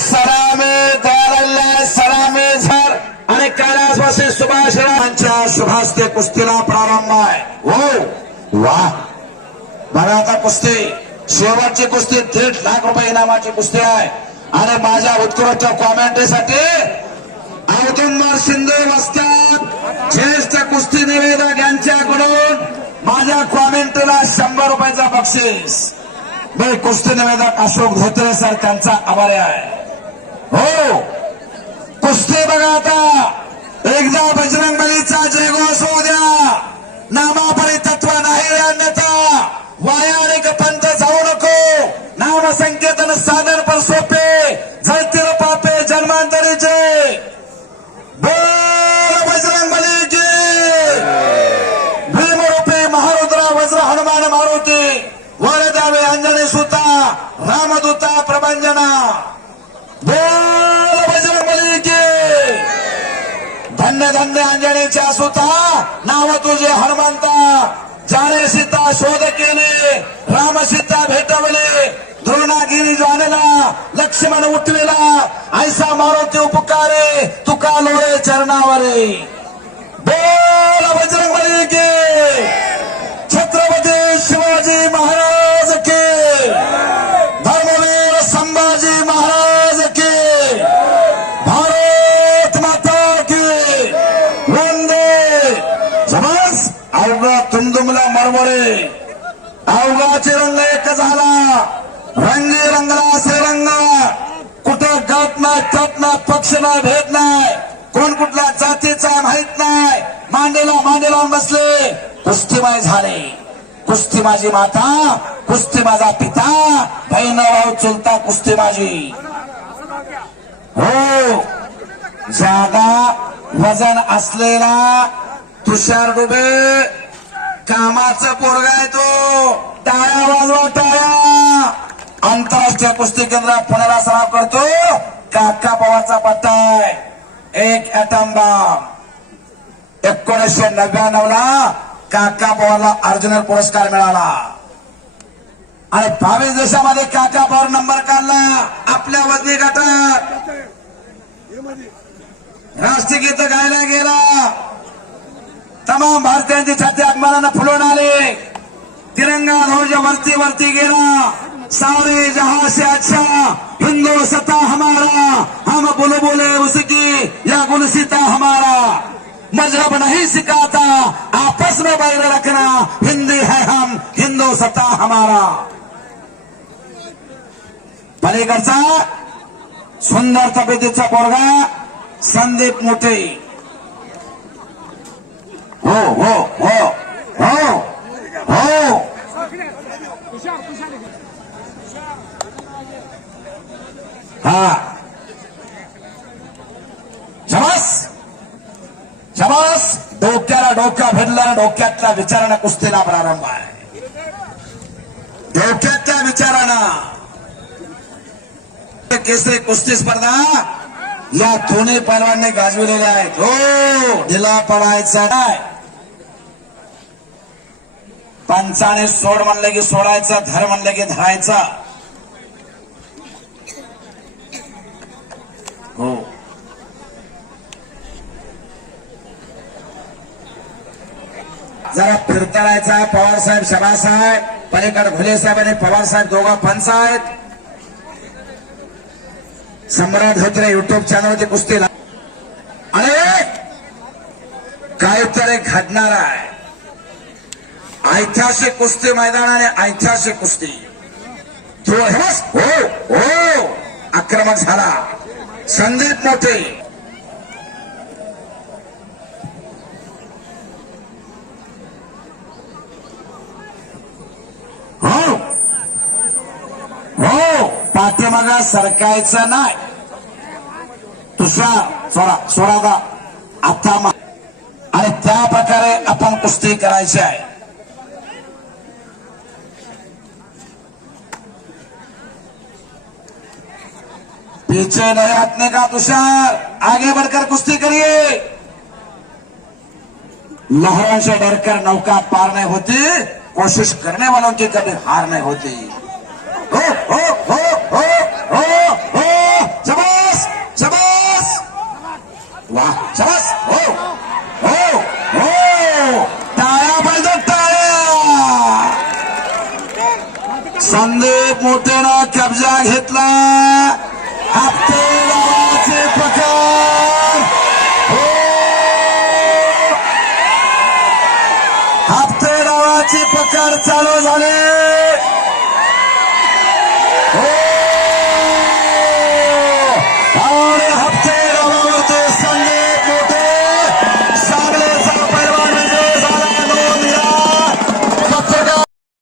सरामे दयालल्ला सलामी झर आणि कैलासवासी सुभाष रावांच्या शुभास्ते कुस्तीला प्रारंभ आहे. हो. वा. बघा आता कुस्ती. शेवटची कुस्ती दीड लाख रुपये इनामाची कुस्ती आहे. आणि माझ्या उत्कृष्ट कॉमेंट्रीसाठी औदुंबर शिंदे वस्त्यात ज्येष्ठ कुस्ती निवेदक यांच्याकडून माझ्या कॉमेंट्रीला शंभर रुपयाचा बक्षीस. मी कुस्ती निवेदक अशोक धोत्रे सर त्यांचा आभारी आहे. गुण संकेतन साधन पर सोपे. जळतील पापे जन्मांतरीचे बोल बजरंग बलीचे भीमरूपी महारुद्रा वज्र हनुमान मारुती. वर द्यावे अंजनी सुता रामदूता प्रभंजना. बोल बजरंग बलीचे धन्य धन्य अंजनीच्या सुता नाव तुझे हनुमंता. जाणे सीता शोध केले. राम सीता भेटवले. द्रोणागिरी जाणला लक्ष्मण उठलेला ऐसा मारुती उपकारे तुका लोळे चरणावरे बोल बजरंग के छत्रपती शिवाजी महाराज के धर्मवीर संभाजी महाराज के भारत माता के वंदे समाज अवघा तुमदुमला मरमरे अवघाचे रंग एक झाला रंगी रंगला सरंगा रंग कुठं गट नाही तट नाही पक्ष नाही भेद नाही. कोण कुठल्या जातीचा माहीत नाही. मांडीला मांडी लावून बसले. कुस्तीमाय झाले. कुस्ती माझी माता कुस्ती माझा पिता बहीण भाऊ चुलता कुस्ती माझी हो जागा वजन असलेला तुषार डुबे. कामाचा पोरगा आहे तो. टाळ्या वाजवा टाळ्या. आंतरराष्ट्रीय कुस्ती केंद्र पुण्याला सराव करतो. काका पवारचा पत्ता आहे. एक ॲटम बॉम्ब एकोणीसशे नव्याण्णव ला काका पवारला अर्जुन पुरस्कार मिळाला. आणि बावीस देशामध्ये काका पवार नंबर काढला. आपल्या वजनी गटात. राष्ट्रगीत गायला गेला. तमाम भारतीयांची छाती अभिमानानं फुलून आले. तिरंगा ध्वज वरती वरती गेला. सारे जहाँ से अच्छा हिंदू सता हमारा, हम बोले बोले उसकी या गुलसिता हमारा। मज़हब नहीं सिखाता, आपस में बैर रखना, हिंदी है हम, हिंदू सता हमारा। पलीकडचा सुंदर तब्येतीचा पोरगा संदीप मोठे हो हो हो हो हो। हा. शबास. शबास. डोक्याला डोक्या भिडला डोक्यातल्या विचारानं कुस्तीला प्रारंभ आहे. डोक्यातल्या विचारानं. केसरी कुस्ती स्पर्धा या दोन्ही पैलवांनी गाजविलेल्या आहेत. हो ढिला पडायचा नाही. पंचाने सोड म्हणले की सोडायचा धर म्हणले की धरायचा. हो. जरा फिरतरायचा पवार साहेब शबासाहेब पलीकड पलीकडे भुले साहेब आणि पवार साहेब दोघं पंच आहेत. सम्राट धोत्रे युट्यूब चॅनलवरती कुस्ती अरे! काय काहीतरी घडणार आहे. ऐतिहासिक कुस्ती मैदान आणि ऐतिहासिक कुस्ती. तो हो हो. आक्रमक झाला. संदीप मोठे. हो. हो पाठीमागा सरकायचं नाही. दुसरा सोडा सोडा दा आता आणि त्या प्रकारे आपण कुस्ती करायची आहे. पीछे नहीं हटने का तुषार। आगे बढ़कर कुश्ती करिए। लहरों से डरकर नौका पार नहीं होती, कोशिश करने वालों की कभी हार नहीं होती। हो हो हो हो हो हो वाह हो हो हो तो संदीप कब्जा घेतला प्रकार चालू झाले.